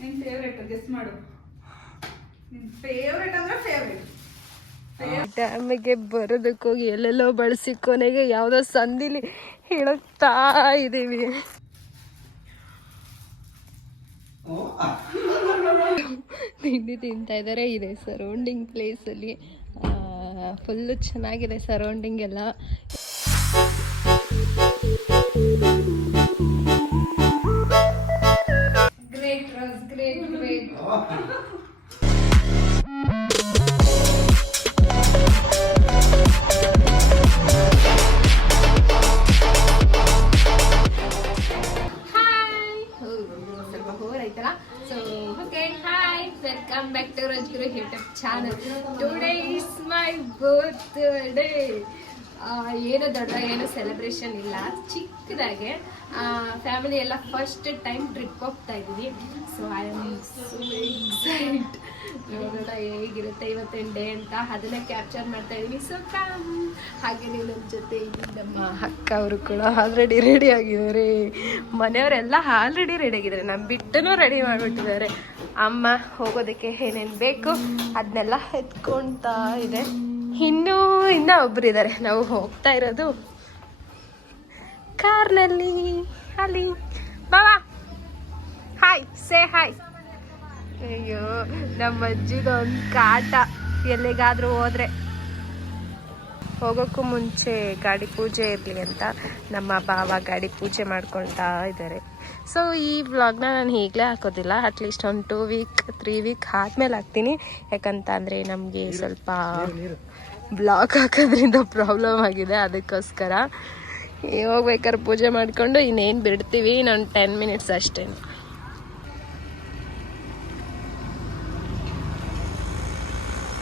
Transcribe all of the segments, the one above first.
ನಿನ್ favourite guess ಮಾಡು. ನಿನ್ ಫೇವ್ರೇಟ್ ಅಂದ್ರೆ ಫೇವ್ರೇಟ್. ಡ್ಯಾಮಿಗೆ ಬರೋದಕ್ಕೆ ಹೋಗಿ ಎಲ್ಲೆಲ್ಲೋ ಬಳಸಿ ಕೊನೆಗೆ ಯಾವುದೋ ಸಂದಿಲಿ ಹೇಳುತ್ತಾ ಇದ್ದೀವಿ. ತಿಂಡಿ ತಿಂತಾ ಇದ್ದಾರೆ. ಇದೆ ಸರೌಂಡಿಂಗ್ ಪ್ಲೇಸಲ್ಲಿ ಫುಲ್ಲು ಚೆನ್ನಾಗಿದೆ ಸರೌಂಡಿಂಗ್ ಎಲ್ಲ. Great rose, great great. Welcome back to Rajguru YouTube channel. Today is my birthday. ಏನು ದೊಡ್ಡ ಏನು ಸೆಲೆಬ್ರೇಷನ್ ಇಲ್ಲ, ಚಿಕ್ಕದಾಗೆ ಫ್ಯಾಮಿಲಿ ಎಲ್ಲ ಫಸ್ಟ್ ಟೈಮ್ ಟ್ರಿಪ್ ಹೋಗ್ತಾ ಇದ್ದೀವಿ. So I am so excite. ನೋಡೋಣ ಹೇಗಿರುತ್ತೆ ಇವತ್ತಿನ ಡೇ ಅಂತ, ಅದನ್ನೇ ಕ್ಯಾಪ್ಚರ್ ಮಾಡ್ತಾ ಇದ್ದೀನಿ. So come. ಹಾಗೆ ನನ್ನ ಜೊತೆ ನಮ್ಮ ಅಕ್ಕ ಅವರು ಕೂಡ ಆಲ್ರೆಡಿ ರೆಡಿ ಆಗಿದ್ದಾರೆ. ಮನೆಯವರೆಲ್ಲ ಆಲ್ರೆಡಿ ರೆಡಿ ಆಗಿದ್ದಾರೆ, ನಮ್ಮ ಬಿಟ್ಟನೂ ರೆಡಿ ಮಾಡಿಬಿಟ್ಟಿದ್ದಾರೆ. ಅಮ್ಮ ಹೋಗೋದಕ್ಕೆ ಏನೇನು ಬೇಕು ಅದನ್ನೆಲ್ಲ ಎತ್ಕೊಳ್ತಾ ಇದೆ. ಇನ್ನೂ ಒಬ್ರು ಇದ್ದಾರೆ. ನಾವು ಹೋಗ್ತಾ ಇರೋದು ಕಾರ್ನಲ್ಲಿ. ಅಲ್ಲಿ ಬಾವಾ, ಹಾಯ್, ಸೇ ಹಾಯ್. ಅಯ್ಯೋ, ನಮ್ಮ ಅಜ್ಜಿಗೆ ಒಂದು ಕಾಟ. ಎಲ್ಲಿಗಾದ್ರೂ ಹೋದ್ರೆ ಹೋಗೋಕ್ಕೂ ಮುಂಚೆ ಗಾಡಿ ಪೂಜೆ ಇರಲಿ ಅಂತ ನಮ್ಮ ಬಾವ ಗಾಡಿ ಪೂಜೆ ಮಾಡ್ಕೊಳ್ತಾ ಇದ್ದಾರೆ. ಸೊ ಈ ವ್ಲಾಗ್ನ ನಾನು ಈಗಲೇ ಹಾಕೋದಿಲ್ಲ, ಅಟ್ಲೀಸ್ಟ್ ಒಂದು 2 ವೀಕ್ 3 ವೀಕ್ ಆದಮೇಲೆ ಹಾಕ್ತೀನಿ. ಯಾಕಂತ ಅಂದರೆ ನಮಗೆ ಸ್ವಲ್ಪ ಬ್ಲಾಗ್ ಹಾಕೋದ್ರಿಂದ ಪ್ರಾಬ್ಲಮ್ ಆಗಿದೆ. ಅದಕ್ಕೋಸ್ಕರ ಹೋಗ್ಬೇಕಾದ್ರೆ ಪೂಜೆ ಮಾಡಿಕೊಂಡು ಇನ್ನೇನು ಬಿಡ್ತೀವಿ. ಇನ್ನೊಂದು 10 ಮಿನಿಟ್ಸ್ ಅಷ್ಟೇ.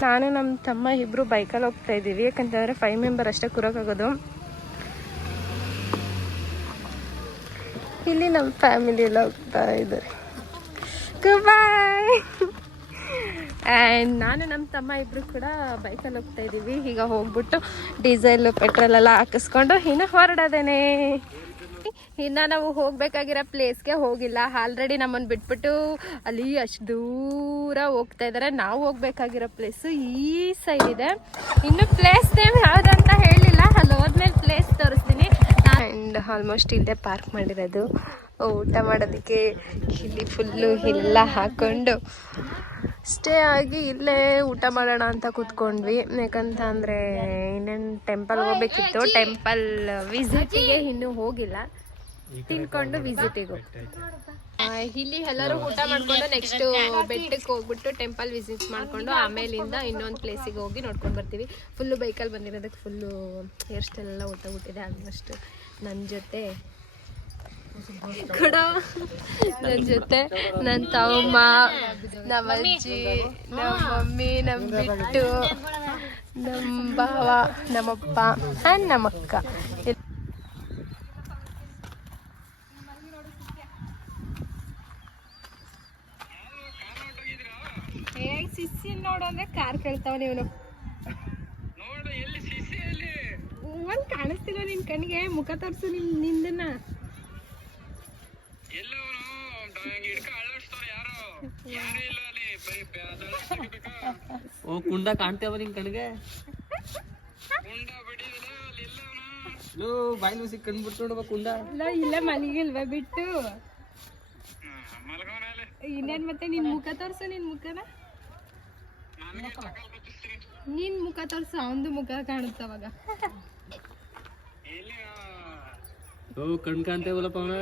ನಾನು ನಮ್ಮ ತಮ್ಮ ಇಬ್ಬರು ಬೈಕಲ್ಲಿ ಹೋಗ್ತಾ ಇದ್ದೀವಿ. ಯಾಕಂತಂದರೆ 5 ಮೆಂಬರ್ ಅಷ್ಟೇ ಕೂರೋಕ್ಕಾಗೋದು. ಇಲ್ಲಿ ನಮ್ಮ ಫ್ಯಾಮಿಲಿ ಎಲ್ಲ ಹೋಗ್ತಾ ಇದ್ದಾರೆ. ಬಾಯ್. ಆ್ಯಂಡ್ ನಾನು ನಮ್ಮ ತಮ್ಮ ಇಬ್ಬರು ಕೂಡ ಬೈಕಲ್ಲಿ ಹೋಗ್ತಾ ಇದ್ದೀವಿ. ಈಗ ಹೋಗ್ಬಿಟ್ಟು ಡೀಸೆಲ್ ಪೆಟ್ರೋಲ್ ಎಲ್ಲ ಹಾಕಿಸ್ಕೊಂಡು ಇನ್ನು ಹೊರಡೋದೇನೆ. ಇನ್ನು ನಾವು ಹೋಗಬೇಕಾಗಿರೋ ಪ್ಲೇಸ್ಗೆ ಹೋಗಿಲ್ಲ. ಆಲ್ರೆಡಿ ನಮ್ಮನ್ನು ಬಿಟ್ಬಿಟ್ಟು ಅಲ್ಲಿ ಅಷ್ಟು ದೂರ ಹೋಗ್ತಾ ಇದ್ದಾರೆ. ನಾವು ಹೋಗ್ಬೇಕಾಗಿರೋ ಪ್ಲೇಸು ಈ ಸೈಡ್ ಇದೆ. ಇನ್ನು ಪ್ಲೇಸ್ ನೇಮ್ ಯಾವುದಂತ ಹೇಳಿಲ್ಲ, ಅಲ್ಲಿ ಹೋದ್ಮೇಲೆ ಪ್ಲೇಸ್ ತೋರಿಸ್ತೀನಿ. ಆ್ಯಂಡ್ ಆಲ್ಮೋಸ್ಟ್ ಇಲ್ಲೇ ಪಾರ್ಕ್ ಮಾಡಿರೋದು. ಊಟ ಮಾಡೋದಕ್ಕೆ ಇಲ್ಲಿ ಫುಲ್ಲು ಎಲ್ಲ ಹಾಕ್ಕೊಂಡು ಸ್ಟೇ ಆಗಿ ಇಲ್ಲೇ ಊಟ ಮಾಡೋಣ ಅಂತ ಕೂತ್ಕೊಂಡ್ವಿ. ಯಾಕಂತ ಅಂದರೆ ಇನ್ನೇನು ಟೆಂಪಲ್ ಹೋಗ್ಬೇಕಿತ್ತು. ಟೆಂಪಲ್ ವಿಸಿಟಿಗೆ ಇನ್ನೂ ಹೋಗಿಲ್ಲ, ತಿನ್ಕೊಂಡು ವಿಸಿಟಿಗೆ ಇಲ್ಲಿ ಎಲ್ಲರೂ ಊಟ ಮಾಡ್ಕೊಂಡು ನೆಕ್ಸ್ಟ್ ಬೆಟ್ಟಕ್ಕೆ ಹೋಗ್ಬಿಟ್ಟು ಟೆಂಪಲ್ ವಿಸಿಟ್ ಮಾಡಿಕೊಂಡು ಆಮೇಲಿಂದ ಇನ್ನೊಂದು ಪ್ಲೇಸಿಗೆ ಹೋಗಿ ನೋಡ್ಕೊಂಡು ಬರ್ತೀವಿ. ಫುಲ್ಲು ಬೈಕಲ್ಲಿ ಬಂದಿರೋದಕ್ಕೆ ಫುಲ್ಲು ಹೇರ್ ಸ್ಟೈಲ್ ಎಲ್ಲ ಊಟ ಆಲ್ಮೋಸ್ಟ್. ನನ್ನ ಜೊತೆ ನನ್ನ ತಮ್ಮ, ನಮ್ಮ ಅಜ್ಜಿ, ನಮ್ಮ ಮಮ್ಮಿ, ನಮ್ಮ ಬಿಟ್ಟು, ನಮ್ಮ ಭಾವ, ನಮ್ಮಪ್ಪ ಆ್ಯಂಡ್ ನಮ್ಮಕ್ಕ. ಹೇಗೆ ಸಿಸಿ ನೋಡು ಅಂದ್ರೆ ಕಾರ್ ಕೇಳ್ತಾವ. ನೀವನು ಒಂದು ಕಾಣಿಸ್ತಿಲ್ಲ ನಿನ್ ಕಣ್ಣಿಗೆ. ಮುಖ ತೋರಿಸು ನಿಂದನ್ನ. ಓ ಕುಂಡ ಕಾಣ್ತೇವ ನಿನ್ ಕಣ್ಗೆ. ಬಾಯ್ಲು ಸಿಕ್ ಕಂಡ್ಬಿಟ್ಟು ಕುಂಡ ಇಲ್ಲ ಮಲಗಿಲ್ವ ಬಿಟ್ಟು. ಇನ್ನೇನ್ ಮತ್ತೆ ನಿನ್ ಮುಖ ತೋರ್ಸು. ನಿನ್ ಮುಖನ ನಿನ್ ಮುಖ ತೋರ್ಸು. ಅವಂದು ಮುಖ ಕಾಣುತ್ತವಾಗ. ಓ ಕಣ್ ಕಾಣ್ತೇವಲ್ಲಪ್ಪ ಅವನ.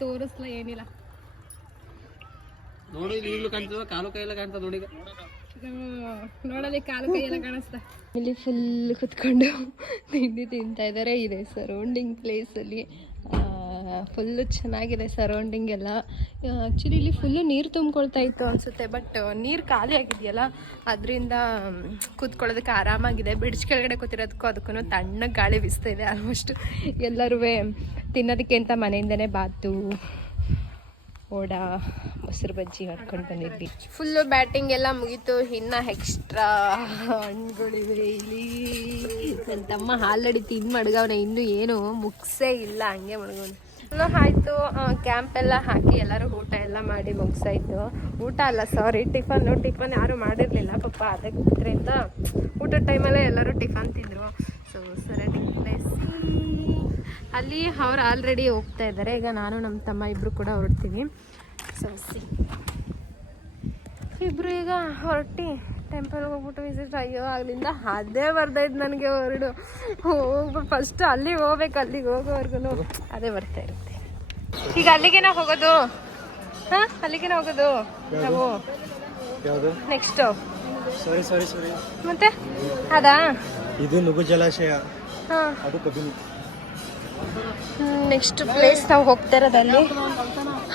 ತೋರಿಸ್ಲ ಏನಿಲ್ಲ ನೋಡಿ. ಈಗಲೂ ಕಾಣ್ತದ, ಕಾಲು ಕೈ ಎಲ್ಲ ಕಾಣ್ತದ ನೋಡಿ. ನೋಡಲಿ ಕಾಲು ಕೈ ಎಲ್ಲ ಕಾಣಿಸ್ತಾ. ಇಲ್ಲಿ ಫುಲ್ ಕುತ್ಕೊಂಡು ತಿಂಡಿ ತಿಂತಾ ಇದ್ದಾರೆ. ಇದೆ ಸರೌಂಡಿಂಗ್ ಪ್ಲೇಸಲ್ಲಿ ಫುಲ್ಲು ಚೆನ್ನಾಗಿದೆ ಸರೌಂಡಿಂಗ್ ಎಲ್ಲ. ಆ್ಯಕ್ಚುಲಿ ಇಲ್ಲಿ ಫುಲ್ಲು ನೀರು ತುಂಬ್ಕೊಳ್ತಾ ಇತ್ತು ಅನಿಸುತ್ತೆ. ಬಟ್ ನೀರು ಖಾಲಿ ಆಗಿದೆಯಲ್ಲ, ಅದರಿಂದ ಕೂತ್ಕೊಳ್ಳೋದಕ್ಕೆ ಆರಾಮಾಗಿದೆ. ಬ್ರಿಡ್ಜ್ ಕೆಳಗಡೆ ಕೂತಿರೋದಕ್ಕೂ ಅದಕ್ಕೂ ತಣ್ಣಗೆ ಗಾಳಿ ಬೀಸ್ತಾ ಇದೆ. ಆಲ್ಮೋಸ್ಟ್ ಎಲ್ಲರೂ ತಿನ್ನೋದಕ್ಕೆ ಅಂತ ಮನೆಯಿಂದನೇ ಬಾತು, ವಡ, ಮೊಸರು ಬಜ್ಜಿ ಮಾಡ್ಕೊಂಡು ಬಂದಿದ್ವಿ. ಫುಲ್ಲು ಬ್ಯಾಟಿಂಗ್ ಎಲ್ಲ ಮುಗೀತು. ಇನ್ನು ಎಕ್ಸ್ಟ್ರಾ ಹಣ್ಣುಗಳಿವೆ ಇಲ್ಲಿ. ನನ್ನ ತಮ್ಮ ಆಲ್ರೆಡಿ ತಿಂದು ಮಡ್ಗವನೆ, ಇನ್ನೂ ಏನು ಮುಗಿಸೇ ಇಲ್ಲ, ಹಂಗೆ ಮಡ್ಗವನೆ. ಆಯಿತು. ಕ್ಯಾಂಪ್ ಎಲ್ಲ ಹಾಕಿ ಎಲ್ಲರೂ ಊಟ ಎಲ್ಲ ಮಾಡಿ ಮುಗಿಸಾಯ್ತು. ಊಟ ಅಲ್ಲ ಸಾರಿ, ಟಿಫನ್ ಯಾರು ಮಾಡಿರಲಿಲ್ಲ ಪಾಪ. ಅದರಿಂದ ಊಟದ ಟೈಮಲ್ಲೇ ಎಲ್ಲರೂ ಟಿಫನ್ ತಿಂದರು. ಸೊ ಸರೌಂಡಿಂಗ್ ಪ್ಲೇಸ್ ಅಲ್ಲಿ ಅವ್ರು ಆಲ್ರೆಡಿ ಹೋಗ್ತಾ ಇದ್ದಾರೆ. ಈಗ ನಾನು ನಮ್ಮ ತಮ್ಮ ಇಬ್ಬರು ಕೂಡ ಹೊರಡ್ತೀವಿ. ಸೊ ಇಬ್ಬರು ಈಗ ಹೊರಟಿ ಟೆಂಪಲ್ಗೆ ಹೋಗ್ಬಿಟ್ಟು ವಿಸಿಟ್. ಅಯ್ಯೋ ಆಗಲಿಂದ ಅದೇ ಬರ್ತಾಯಿದ್ದು ನನಗೆ ಹೊರಡು ಹೋಗ್ಬಿಟ್ಟು ಫಸ್ಟ್ ಅಲ್ಲಿಗೆ ಹೋಗ್ಬೇಕು. ಅಲ್ಲಿಗೆ ಹೋಗೋವರೆಗೂ ಅದೇ ಬರ್ತಾ ಇರುತ್ತೆ. ಈಗ ಅಲ್ಲಿಗೆ ನಾವು ಹೋಗೋದು. ಹಾಂ ಅಲ್ಲಿಗೆ ಹೋಗೋದು ನಾವು ನೆಕ್ಸ್ಟ್. ಸಾರಿ ಮತ್ತೆ ಅದಾ ಇದು ನುಗ್ಗು ಜಲಾಶಯ. ಹಾಂ ಅದು ಕಬಿನಿ. ನೆಕ್ಸ್ಟ್ ಪ್ಲೇಸ್ ನಾವು ಹೋಗ್ತಾ ಇರೋದಲ್ಲಿ.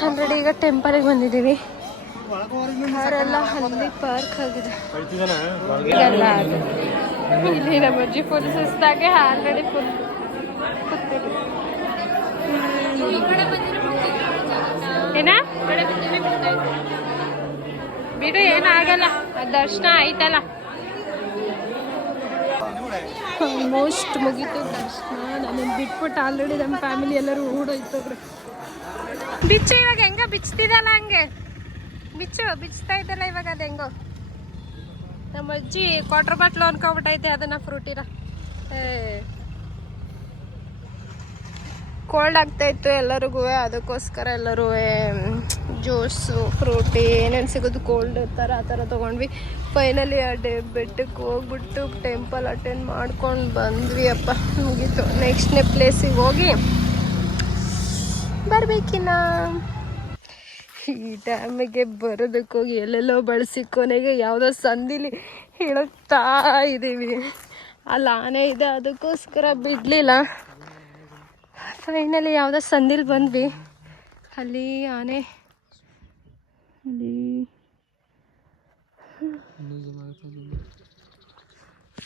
ಆಲ್ರೆಡಿ ಈಗ ಟೆಂಪಲಿಗೆ ಬಂದಿದ್ದೀವಿ. ಅವರೆಲ್ಲ ಅಲ್ಲಿ ಪಾರ್ಕ್ ಆಗಿದೆ. ಎಲ್ಲ ಅದು ಇಲ್ಲಿ ನಮ್ಮ ಅಜ್ಜಿ ಫುಲ್ ಸುಸ್ತಾಗೆ ಆಲ್ರೆಡಿ ಫುಲ್ ಏನ ಬಿಡು, ಏನಾಗಲ್ಲ. ದರ್ಶನ ಆಯ್ತಲ್ಲ, ಆಲ್ಮೋಸ್ಟ್ ಮುಗೀತು ದರ್ಶನ. ನಾನು ಬಿಟ್ಬಿಟ್ಟು ಆಲ್ರೆಡಿ ನಮ್ಮ ಫ್ಯಾಮಿಲಿ ಎಲ್ಲರೂ ಓಡೋಯ್ತವ್ರೆ. ಬಿಚ್ಚು ಇವಾಗ ಹೆಂಗ ಬಿಚ್ತಿದಲ್ಲ, ಹಂಗೆ ಬಿಚ್ತಾ ಇದ್ದಲ್ಲ ಇವಾಗ. ಅದು ಹೆಂಗೋ ನಮ್ಮ ಅಜ್ಜಿ ಕ್ವಾರ್ಟರ್ ಬಾಟ್ಲು ಅನ್ಕೊಬಿಟ್ಟೈತೆ ಅದನ್ನ ಫ್ರೂಟಿರ. ಕೋಲ್ಡ್ ಆಗ್ತಾ ಇತ್ತು ಎಲ್ಲರಿಗೂ, ಅದಕ್ಕೋಸ್ಕರ ಎಲ್ಲರೂ ಜ್ಯೂಸು ಫ್ರೂಟಿ ಏನೇನು ಸಿಗೋದು ಕೋಲ್ಡ್ ಥರ ಆ ಥರ ತೊಗೊಂಡ್ವಿ. ಫೈನಲಿ ಆ ಬೆಟ್ಟಕ್ಕೆ ಹೋಗ್ಬಿಟ್ಟು ಟೆಂಪಲ್ ಅಟೆಂಡ್ ಮಾಡ್ಕೊಂಡು ಬಂದ್ವಿ. ಅಪ್ಪ ಮುಗೀತು. ನೆಕ್ಸ್ಟ್ನೇ ಪ್ಲೇಸಿಗೆ ಹೋಗಿ ಬರ್ಬೇಕಿನ್ನ. ಈ ಡ್ಯಾಮಿಗೆ ಬರೋದಕ್ಕೆ ಹೋಗಿ ಎಲ್ಲೆಲ್ಲೋ ಬಳಸಿ ಕೊನೆಗೆ ಯಾವುದೋ ಸಂದಿಲಿ ಇಳುತ್ತಾ ಇದ್ದೀವಿ. ಅಲ್ಲಿ ಆನೆ ಇದೆ, ಅದಕ್ಕೋಸ್ಕರ ಬಿಡಲಿಲ್ಲ. ಫೈನಲಿ ಯಾವುದೋ ಸಂದಿಲ್ ಬಂದ್ವಿ. ಅಲ್ಲಿ ಆನೆ ಅಲ್ಲಿ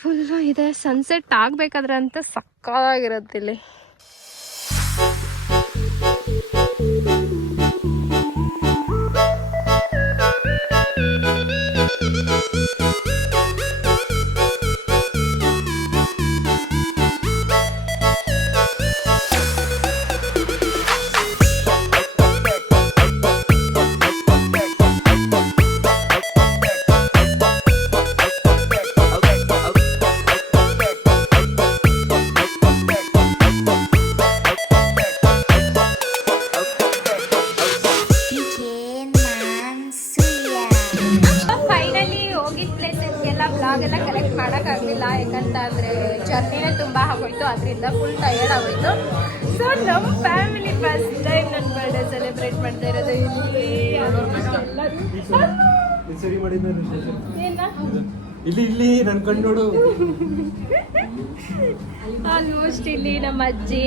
ಫುಲ್ಲು ಇದೆ. ಸನ್ಸೆಟ್ ಆಗಬೇಕಾದ್ರೆ ಅಂತ ಸಕ್ಕತ್ತಾಗಿರುತ್ತೆ ಇಲ್ಲಿ. ಬ್ಲಾಗೆಲ್ಲ ಕಲೆಕ್ಟ್ ಮಾಡೋಕ್ಕಾಗಲಿಲ್ಲ, ಯಾಕಂತಂದರೆ ಜರ್ನಿನೇ ತುಂಬ ಆಗೋಯ್ತು. ಅದರಿಂದ ಫುಲ್ ಟಯರ್ಡ್ ಆಗೋಯ್ತು. ಸೊ ನಮ್ಮ ಫ್ಯಾಮಿಲಿ ಫಸ್ಟ್ ಟೈಮ್ ನನ್ನ ಬರ್ಡೇ ಸೆಲೆಬ್ರೇಟ್ ಮಾಡ್ತಾ ಇರೋದು ಇಲ್ಲಿ. ಇಲ್ಲಿ ನನ್ನ ಕಣ್ಣು ನೋಡು. ಆಲ್ಮೋಸ್ಟ್ ಇಲ್ಲಿ ನಮ್ಮ ಅಜ್ಜಿ,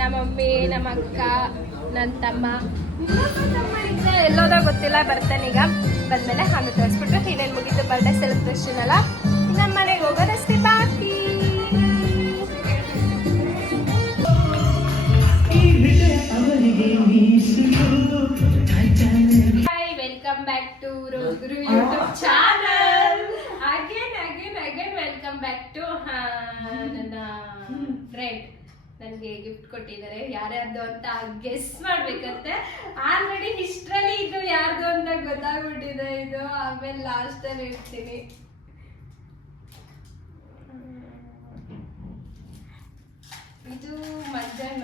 ನಮ್ಮ ಮಮ್ಮಿ, ನಮ್ಮ ಅಕ್ಕ, ನನ್ನ ತಮ್ಮ ಎಲ್ಲೋದ ಗೊತ್ತಿಲ್ಲ. ಬರ್ತಾನೆ ಈಗ. ಬಂದಮೇಲೆ ಹಾಲು ತೋರಿಸ್ಬಿಟ್ರೆ ಇನ್ನೇನು ಮುಗಿತು ಬರ್ಡೇ ಸೆಲೆಬ್ರೇಷನ್ ಅಲ್ಲ. ನಮ್ಮ ಮನೆಗೆ ಹೋಗೋದಷ್ಟೇ ಬಾಕಿ. Hi, welcome back to Rojguru YouTube channel. Again welcome back to ನನ್ನ ಫ್ರೆಂಡ್. ನನಗೆ ಗಿಫ್ಟ್ ಕೊಟ್ಟಿದ್ದಾರೆ. ಯಾರ್ಯಾರ್ದು ಅಂತ ಗೆಸ್ ಮಾಡ್ಬೇಕಂತೆ. ಆಲ್ರೆಡಿ ಹಿಸ್ಟ್ರಲ್ಲಿ ಇದು ಯಾರ್ದು ಅಂತ ಗೊತ್ತಾಗ್ಬಿಟ್ಟಿದೆ. ಇದು ಆಮೇಲೆ ಲಾಸ್ಟಲ್ಲಿ ಇಡ್ತೀನಿ. ಇದು ಮಧ್ಯಾಹ್ನ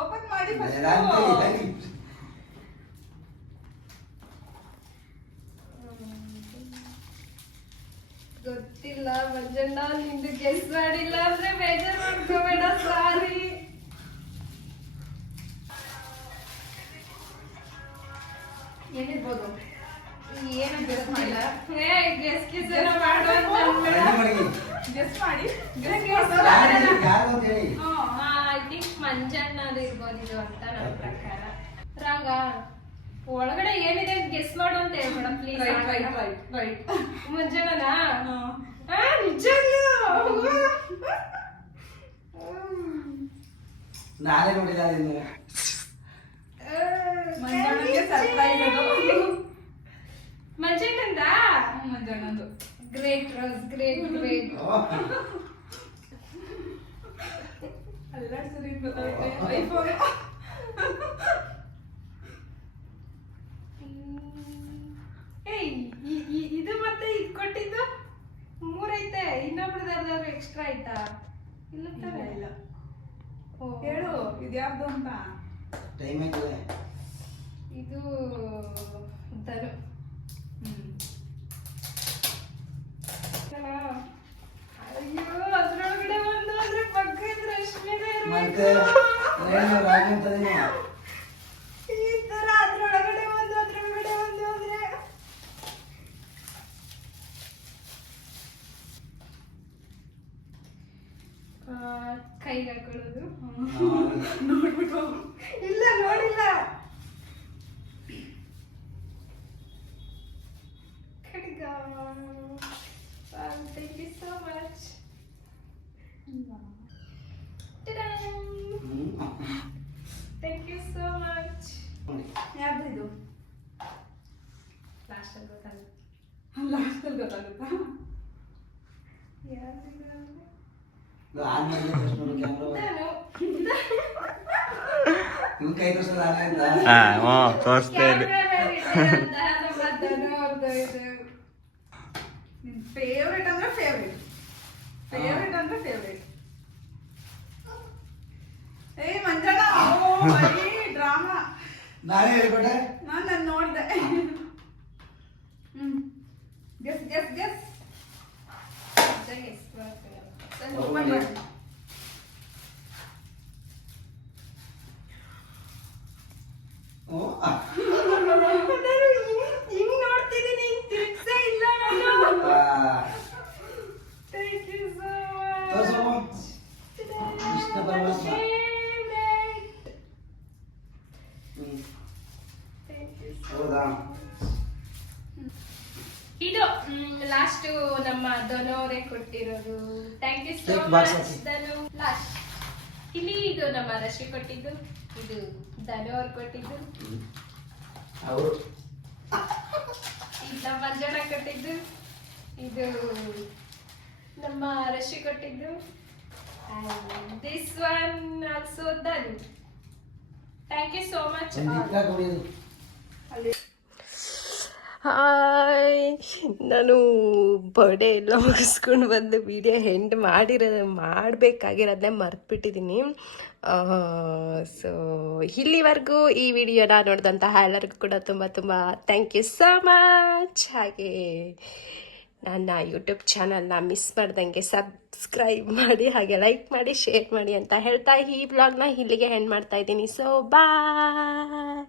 ಓಪನ್ ಮಾಡಿ ಗೊತ್ತಿಲ್ಲ ಮಂಜಣ್ಣ, ನಿಂದು ಗೆಸ್ ಮಾಡಿಲ್ಲ ಅಂದ್ರೆ ಬೇಜಾರು ಮಾಡ್ಕೋಬೇಡ, ಸಾರಿ. ಏನಿರ್ಬೋದು? ಏನು ಗೆಸ್ ಮಾಡಿಲ್ಲ. ಗೆಸ್ ಮಾಡು ಗೆಸ್ ಮಾಡಿ. ಐ ಥಿಂಕ್ ಮಂಜಣ್ಣದು ಇರ್ಬೋದು ಇದು ಅಂತ ನನ್ನ ಪ್ರಕಾರ. ರಾಗ ಒಳಗಡೆ ಏನಿದೆ ಗೆಸ್ ಮಾಡು ಅಂತ ಹೇಳ್ಬೇಡ ಪ್ಲೀಸ್. ರೈಟ್ ಮಂಜಣ್ಣನಾ? ನಾಳೆ ನೋಡಿದ ಮಂಜಣ್ಣನಿಗೆ ಸರ್ಪ್ರೈಸ್ ಅದು. ಮಂಜಣ್ಣಂದ? ಮಂಜಣ್ಣಂದು. Great rose, great. ಅಲ್ಲ ಸರಿ ಗೊತ್ತಾಗುತ್ತೆ ಐಫೋನ್ ಏಯ್ ಇದು ಮತ್ತೆ ಇದು ಕೊಟ್ಟಿದ್ದು 3 ಐತೆ ಇನ್ನೊಬ್ರದ್ದು ಯಾವ್ದಾದ್ರು ಎಕ್ಸ್ಟ್ರಾ ಆಯ್ತಾ ಇಲ್ಲ ತಾನೆ ಇಲ್ಲ ಹೇಳು ಇದು ಯಾವ್ದು ಅಂತ ಟೈಮ್ ಆಯ್ತದೆ ಇದು ಧನು ಅಯ್ಯೋ ಅದ್ರೊಳಗಡೆ ಒಂದು ಅದ್ರ ಪಕ್ಕದ ರಶ್ಮಿ ಮತ್ತೆ ಏನು ರಾಗಿ ಅಂತದೇನು ಈ ತರ ಅದ್ರೊಳಗಡೆ ಒಂದು ಅದ್ರೊಳಗಡೆ ಒಂದು ಅಂದ್ರೆ ಕೈಗೆ ಹಾಕೊಳ್ಳೋದು ನೋಡ್ಬಿಟ್ಟು ಇಲ್ಲ ನೋಡಿಲ್ಲ ಖಡ್ಗ thank you so much thank you so much ಯಾರ್ದು ಇದು ಲಾಸ್ಟಲ್ಲಿ ಗೊತ್ತಾಗುತ್ತೆ ಲಾಸ್ಟಲ್ಲಿ ಗೊತ್ತಾಗುತ್ತಾ ಯಾರ್ದು ಇದು ಅಂದ್ರೆ ಆನ್ ಮಾಡಿದ ತಕ್ಷಣ ಕ್ಯಾಮ್ರಾ ನಾನು ಇವ್ನ ಕೈ ತೋರಿಸೋದು ಆನೆ ಅಂತ ತೋರಿಸ್ತಾ ಇದೆ ನಿನ್ ಫೇವ್ರೇಟ್ ಅಂದ್ರೆ ಫೇವ್ರೇಟ್ ಫೇವ್ರೇಟ್ ಅಂದ್ರೆ ಫೇವ್ರೇಟ್ ಏ ಮಂಜಣ್ಣ ಡ್ರಾಮಾ ನಾನೇ ಹೇಳ್ಕೊಟ್ಟೆ ನಾನು ನೋಡ್ದೆ ಗೆಸ್ ಗೆಸ್ ಗೆಸ್ ಓಪನ್ ಮಾಡಿ ಓ ಹಿಂಗ್ ನೋಡ್ತಿದ್ದೀನಿ ತಿರ್ಗ್ಸೇ ಇಲ್ಲ ನಾನು ಥ್ಯಾಂಕ್ ಯು ಸೋ ತೋರ್ಸಮ್ಮ. ಕೃಷ್ಣ ಪರಮಾತ್ಮ. ಹೌದಾ ಇದು ಲಾಸ್ಟ್ ನಮ್ಮ ಧನೋರೆ ಕೊಟ್ಟಿರೋದು thank you so Take box much ಹಾಕಿ. ಧನು ಲಾಸ್ಟ್ ಇಲ್ಲಿ ಇದು ನಮ್ಮ ರಶಿ ಕೊಟ್ಟಿದ್ದು ಇದು ಧನು ಅವ್ರು ಕೊಟ್ಟಿದ್ದು ಅವರು ಇದು ನಮ್ಮ ಮಂಜಣ್ಣ ಕೊಟ್ಟಿದ್ದು ಇದು ನಮ್ಮ ರಶಿ ಕೊಟ್ಟಿದ್ದು this one also Dhanu thank you so much ನಿಕ್ಕ ಕೊಡಿಯೋದು ಹಾಯ್ ನಾನು ಬರ್ಡೇ ಎಲ್ಲ ಮುಗಿಸ್ಕೊಂಡು ಬಂದು ವಿಡಿಯೋ ಎಂಡ್ ಮಾಡಬೇಕಾಗಿರೋದನ್ನೇ ಮರ್ತ್ಬಿಟ್ಟಿದ್ದೀನಿ ಸೊ ಇಲ್ಲಿವರೆಗೂ ಈ ವಿಡಿಯೋನ ನೋಡಿದಂತಹ ಎಲ್ಲರಿಗೂ ಕೂಡ ತುಂಬ ತುಂಬ ಥ್ಯಾಂಕ್ ಯು ಸೋ ಮಚ್ ಹಾಗೆ ನನ್ನ ಯೂಟ್ಯೂಬ್ ಚಾನಲ್ನ ಮಿಸ್ ಮಾಡ್ದಂಗೆ ಸಬ್ಸ್ಕ್ರೈಬ್ ಮಾಡಿ ಹಾಗೆ ಲೈಕ್ ಮಾಡಿ ಶೇರ್ ಮಾಡಿ ಅಂತ ಹೇಳ್ತಾ ಈ ಬ್ಲಾಗ್ನ ಇಲ್ಲಿಗೆ ಎಂಡ್ ಮಾಡ್ತಾ ಇದ್ದೀನಿ ಸೊ ಬಾಯ್.